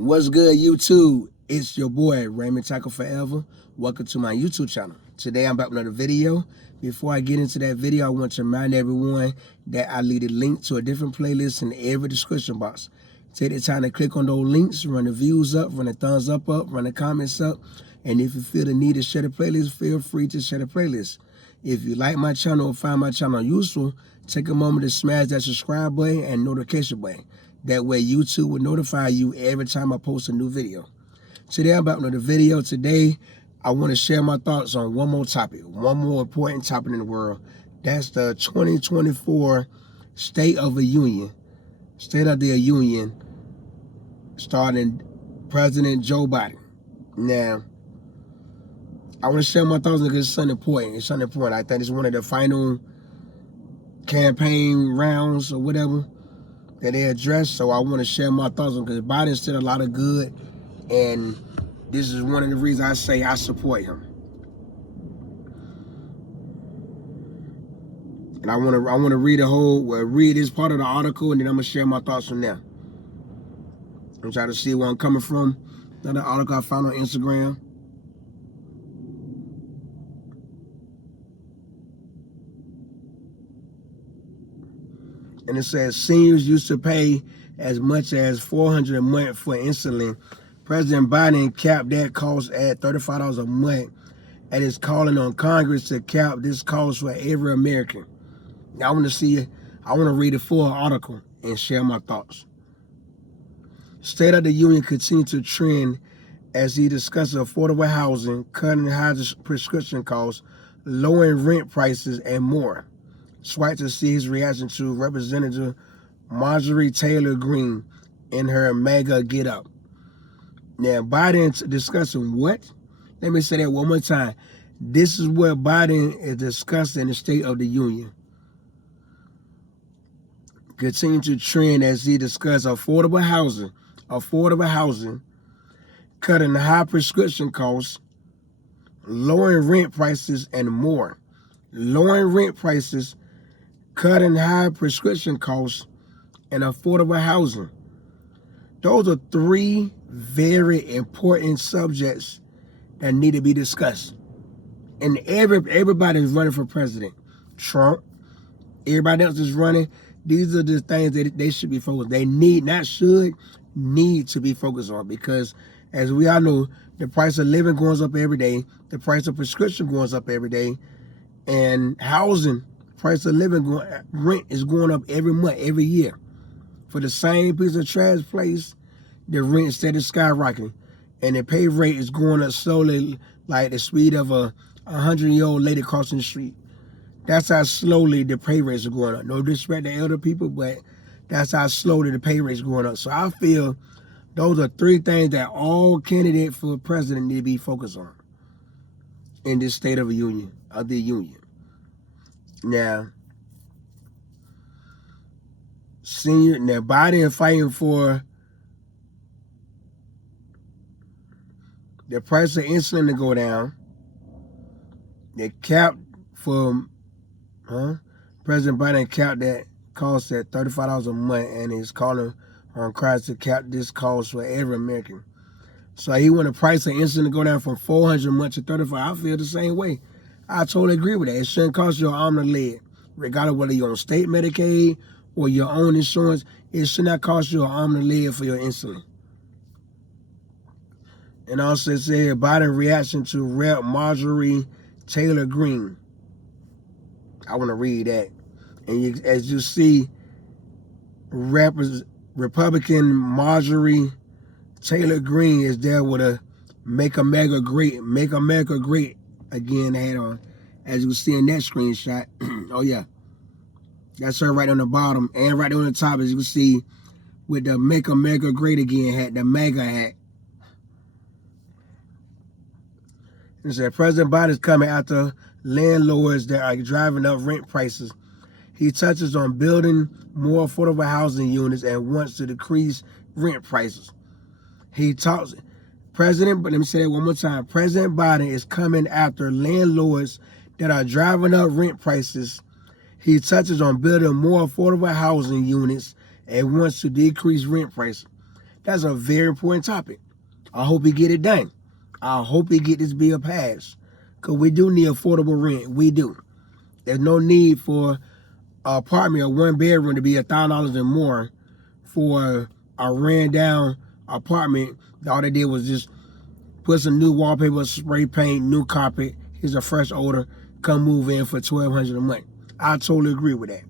What's good, YouTube? It's your boy, Raymondtacular Forever. Welcome to my YouTube channel. Today, I'm back with another video. Before I get into that video, I want to remind everyone that I leave a link to a different playlist in every description box. Take the time to click on those links, run the views up, run the thumbs up, run the comments up. And if you feel the need to share the playlist, feel free to share the playlist. If you like my channel or find my channel useful, take a moment to smash that subscribe button and notification button. That way YouTube will notify you every time I post a new video. Today I'm back with another video. Today I want to share my thoughts on one more topic, one more important topic in the world. That's the 2024 State of the Union. State of the Union starting President Joe Biden. Now, I want to share my thoughts because it's something important. It's something important. I think it's one of the final campaign rounds or whatever that they addressed, so I want to share my thoughts on because Biden said a lot of good, and this is one of the reasons I say I support him. And I want to read read this part of the article, and then I'm gonna share my thoughts from there. I'm trying to see where I'm coming from. Another article I found on Instagram. And it says seniors used to pay as much as $400 a month for insulin. President Biden capped that cost at $35 a month and is calling on Congress to cap this cost for every American. Now I want to read the full article and share my thoughts. State of the Union continued to trend as he discusses affordable housing, cutting high prescription costs, lowering rent prices, and more. Swipe to see his reaction to Representative Marjorie Taylor Greene in her MAGA get up. Now, Biden's discussing what? Let me say that one more time. This is what Biden is discussing in the State of the Union. Continue to trend as he discusses affordable housing, cutting high prescription costs, lowering rent prices, and more. Lowering rent prices, cutting high prescription costs, and affordable housing. Those are three very important subjects that need to be discussed. And everybody's running for president. Trump, everybody else is running. These are the things that they should be focused on. They need to be focused on, because as we all know, the price of living goes up every day. The price of prescription goes up every day. And housing, price of living, rent is going up every month, every year. For the same piece of trash place, the rent instead of skyrocketing. And the pay rate is going up slowly, like the speed of a 100-year-old lady crossing the street. That's how slowly the pay rates are going up. No disrespect to elder people, but that's how slowly the pay rates are going up. So I feel those are three things that all candidates for president need to be focused on in this State of the Union. Now, Biden is fighting for the price of insulin to go down. They capped President Biden capped that cost at $35 a month, and is calling on Congress to cap this cost for every American. So he want the price of insulin to go down from $400 a month to $35. I feel the same way. I totally agree with that. It shouldn't cost you an arm and a leg. Regardless of whether you're on state Medicaid or your own insurance, it should not cost you an arm and a leg for your insulin. And also it said Biden reaction to Rep. Marjorie Taylor Greene. I want to read that. And as you see, Republican Marjorie Taylor Greene is there with a Make America Great Again hat on, as you can see in that screenshot. Oh yeah, that's her right on the bottom, and right on the top, as you can see, with the Make America Great Again hat, the MAGA hat. It said President Biden is coming after landlords that are driving up rent prices. He touches on building more affordable housing units and wants to decrease rent prices. Let me say that one more time. President Biden is coming after landlords that are driving up rent prices. He touches on building more affordable housing units and wants to decrease rent prices. That's a very important topic. I hope he get it done. I hope he get this bill passed. Because we do need affordable rent. We do. There's no need for an apartment or one bedroom to be $1,000 or more for a ran down apartment. All they did was just put some new wallpaper, spray paint, new carpet. Here's a fresh odor. Come move in for $1,200 a month. I totally agree with that.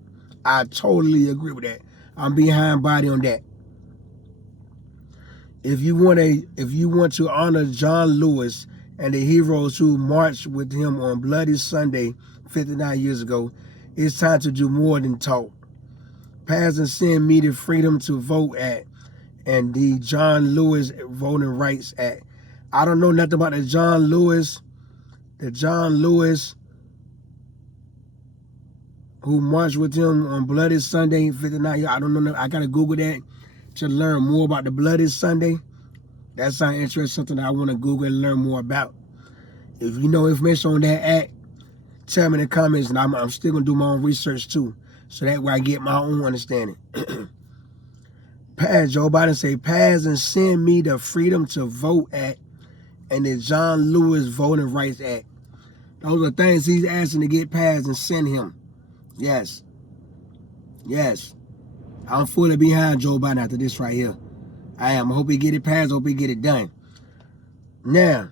I totally agree with that. I'm behind body on that. If you want to honor John Lewis and the heroes who marched with him on Bloody Sunday 59 years ago, it's time to do more than talk. Pass and send me the Freedom to Vote Act and the John Lewis Voting Rights Act. I don't know nothing about the John Lewis who marched with him on Bloody Sunday 59 years. I don't know. I got to Google that to learn more about the Bloody Sunday. That sounds interesting, something that I want to Google and learn more about. If you know information on that act, tell me in the comments, and I'm still going to do my own research too, so that way I get my own understanding. Joe Biden say, pass and send me the Freedom to Vote Act and the John Lewis Voting Rights Act. Those are things he's asking to get passed and send him. Yes. Yes. I'm fully behind Joe Biden after this right here. I am. I hope he get it passed. I hope he get it done. Now,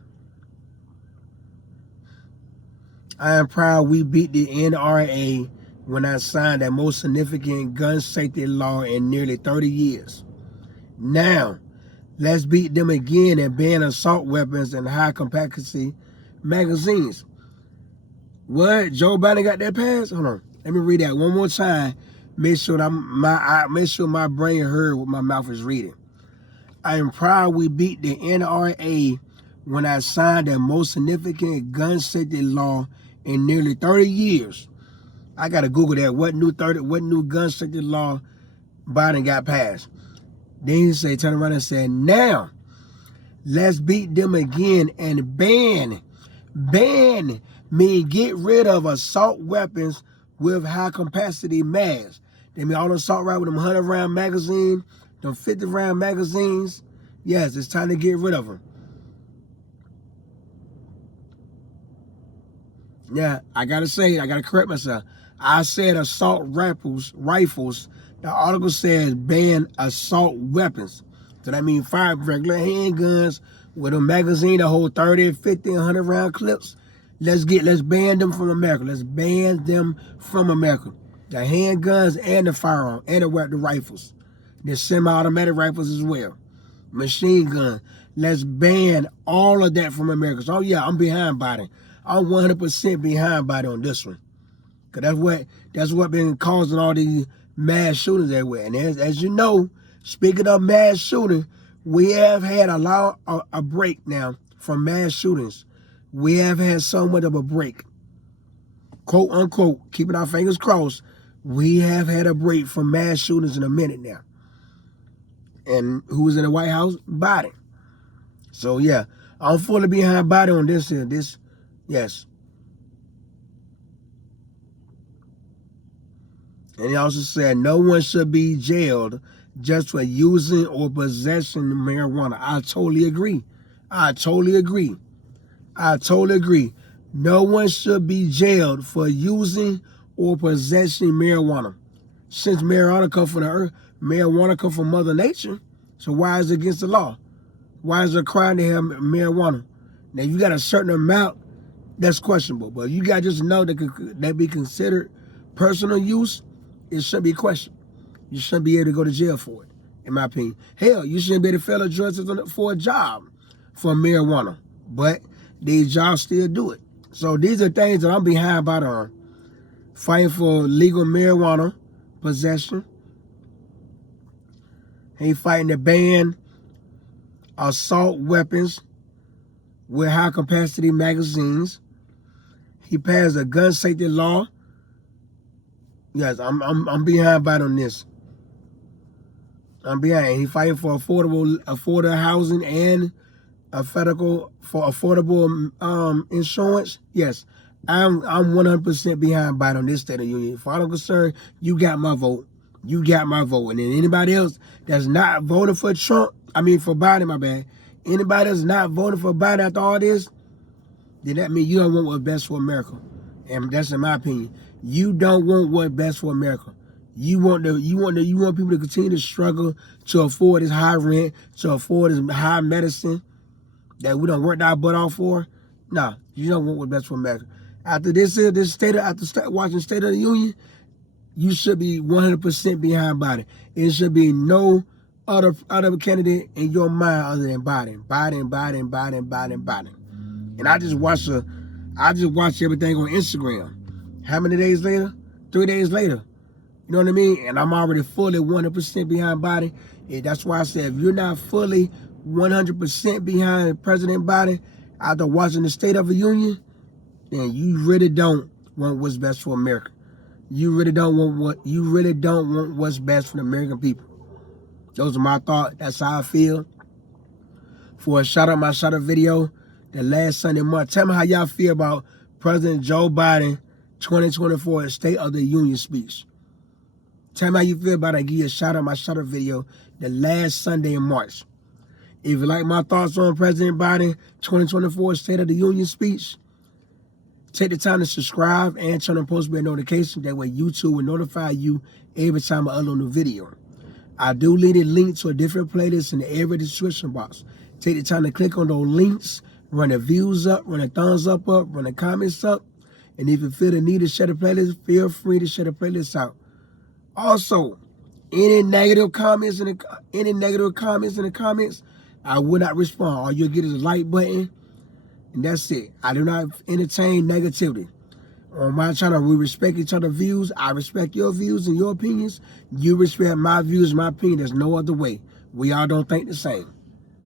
I am proud we beat the NRA when I signed that most significant gun safety law in nearly 30 years. Now, let's beat them again and ban assault weapons and high capacity magazines. What? Joe Biden got that passed? Hold on. Let me read that one more time. Make sure my brain heard what my mouth is reading. I am proud we beat the NRA when I signed the most significant gun safety law in nearly 30 years. I gotta Google that. What new gun safety law Biden got passed? Then he turn around and said, now let's beat them again and ban, mean get rid of assault weapons with high capacity mags. They mean all the assault rifles with them 100 round magazine, them 50 round magazines. Yes, it's time to get rid of them. Yeah, I gotta correct myself. I said assault rifles. The article says ban assault weapons. So that means fire regular handguns with a magazine that hold 30, 50, 100 round clips. Let's ban them from America. Let's ban them from America. The handguns and the firearm and the rifles. The semi-automatic rifles as well. Machine gun. Let's ban all of that from America. So yeah, I'm behind Biden. I'm 100% behind Biden on this one. Cause that's what been causing all these mass shootings everywhere. And as you know, speaking of mass shooting, we have had a break now from mass shootings. We have had somewhat of a break. Quote unquote, keeping our fingers crossed, we have had a break from mass shootings in a minute now. And who's in the White House? Biden. So yeah, I'm fully behind Biden on this. Yes. And he also said no one should be jailed just for using or possessing marijuana. I totally agree. No one should be jailed for using or possessing marijuana. Since marijuana comes from the earth, marijuana comes from Mother Nature. So why is it against the law? Why is it a crime to have marijuana? Now, you got a certain amount, that's questionable. But you got to just know that be considered personal use, it should be questioned. You shouldn't be able to go to jail for it, in my opinion. Hell, you shouldn't be able to fail a drug test for a job for marijuana. But these jobs still do it. So these are things that I'm behind Biden on. Fighting for legal marijuana possession. He fighting to ban assault weapons with high capacity magazines. He passed a gun safety law. Yes, I'm behind Biden on this. I'm behind. He fighting for affordable housing and affordable insurance. Yes, I'm 100% behind Biden on this State of the Union. As far as I'm concerned, you got my vote. you got my vote. And then anybody else that's not voting for Trump, for Biden, my bad. Anybody that's not voting for Biden after all this, then that means you don't want what's best for America. And that's in my opinion. You don't want what's best for America. You want people to continue to struggle to afford this high rent, to afford this high medicine that we don't work our butt off for. Nah, you don't want what's best for America. After watching State of the Union, you should be 100% behind Biden. It should be no other candidate in your mind other than Biden. Biden. And I just watched everything on Instagram. How many days later? 3 days later. You know what I mean? And I'm already fully 100% behind Biden. And that's why I said, if you're not fully 100% behind President Biden after watching the State of the Union, then you really don't want what's best for America. You really don't want what's best for the American people. Those are my thoughts. That's how I feel. For a shout out video, the last Sunday month. Tell me how y'all feel about President Joe Biden 2024 State of the Union speech. Tell me how you feel about it. I give you a shout out video, the last Sunday in March. If you like my thoughts on President Biden 2024 State of the Union speech, take the time to subscribe and turn on post bell notification. That way YouTube will notify you every time I upload a new video. I do leave a link to a different playlist in every description box. Take the time to click on those links, run the views up, run the thumbs up, run the comments up. And if you feel the need to share the playlist, feel free to share the playlist out. Also, any negative comments in the comments, I will not respond. All you'll get is a like button, and that's it. I do not entertain negativity. On my channel, we respect each other's views. I respect your views and your opinions. You respect my views and my opinion. There's no other way. We all don't think the same.